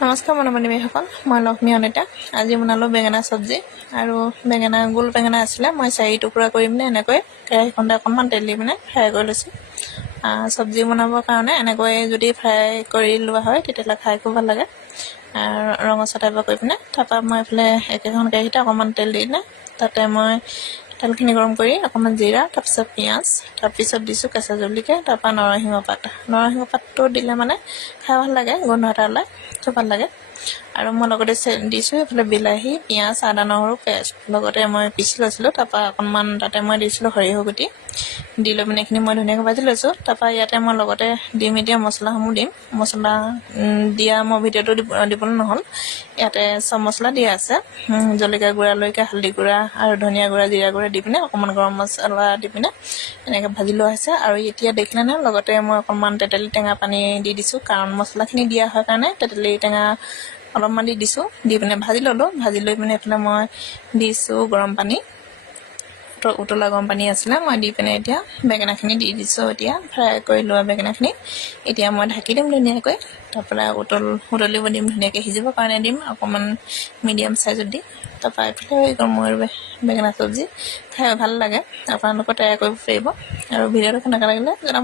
নমস্কাৰ মনোমণিসকল, মই লক্ষ্মী অনিতা। আজি বনালোঁ বেঙেনা চব্জি আৰু গোল বেঙেনা আছিলে। মই 4 টুকুৰা কৰি পিনে এনেকৈ কেৰাহীখনতে অকণমান তেল দি পিনে ফ্ৰাই কৰি লৈছোঁ। চব্জি বনাবৰ কাৰণে এনেকৈ যদি ফ্ৰাই কৰি লোৱা হয় তেতিয়াহ'লে খাই খুব ভাল লাগে, ৰঙচুৱা টাইপৰ কৰি পিনে। তাৰপৰা মই এইফালে একেখন কেৰাহীতে অকণমান তেল দি পিনে তাতে মই তেলখিনি গৰম কৰি অকণমান জিৰা, তাৰপিছত পিঁয়াজ, তাৰপিছত দিছোঁ কেঁচা জলকীয়া, তাৰপৰা নৰসিংহ পাতটো দিলে মানে খাই ভাল লাগে, গোন্ধ এটা ওলায়, খুব ভাল লাগে। আৰু মই লগতে দিছোঁ এইফালে বিলাহী, পিঁয়াজ, আদা নহৰু পেষ্ট লগতে মই পিচি লৈছিলোঁ। তাৰপৰা অকণমান তাতে মই দিছিলোঁ সৰিয়হ গুটি দি লৈ পিনে এইখিনি মই ধুনীয়াকৈ ভাজি লৈছোঁ। তাৰপৰা ইয়াতে মই লগতে দিম এতিয়া মছলাসমূহ দিম। মছলা দিয়া মই ভিডিঅ'টো দিবলৈ নহ'ল, ইয়াতে চব মছলা দিয়া আছে। জলকীয়া গুড়ালৈকে হালধি গুড়া আৰু ধনিয়া গুড়া, জিৰা গুড়া দি পিনে অকণমান গৰম মছলা দি পিনে এনেকৈ ভাজি লোৱা হৈছে। আৰু এতিয়া দেখিলেনে লগতে মই অকণমান তেতেলী টেঙা পানী দি দিছোঁ, কাৰণ মছলাখিনি দিয়া হয় কাৰণে তেতেলী টেঙা অলপমান দি দিছোঁ। দি পিনে ভাজি ল'লোঁ। ভাজি লৈ পিনে এইফালে মই দিছোঁ গৰম পানী, উতলা গৰম পানী আছিলে। মই দি পিনে এতিয়া বেঙেনাখিনি দি দিছোঁ। এতিয়া ফ্ৰাই কৰি লোৱা বেঙেনাখিনি এতিয়া মই ঢাকি দিম ধুনীয়াকৈ। তাৰপৰা উতলিব দিম, ধুনীয়াকৈ সিজিবৰ কাৰণে দিম অকণমান মিডিয়াম চাইজত দি। তাৰপৰা এইফালে হৈ গ'ল মোৰ বেঙেনা চব্জি। খাই ভাল লাগে, আপোনালোকে ট্ৰাই কৰিব পাৰিব। আৰু ভিডিঅ'টো কেনেকৈ লাগিলে জনাব।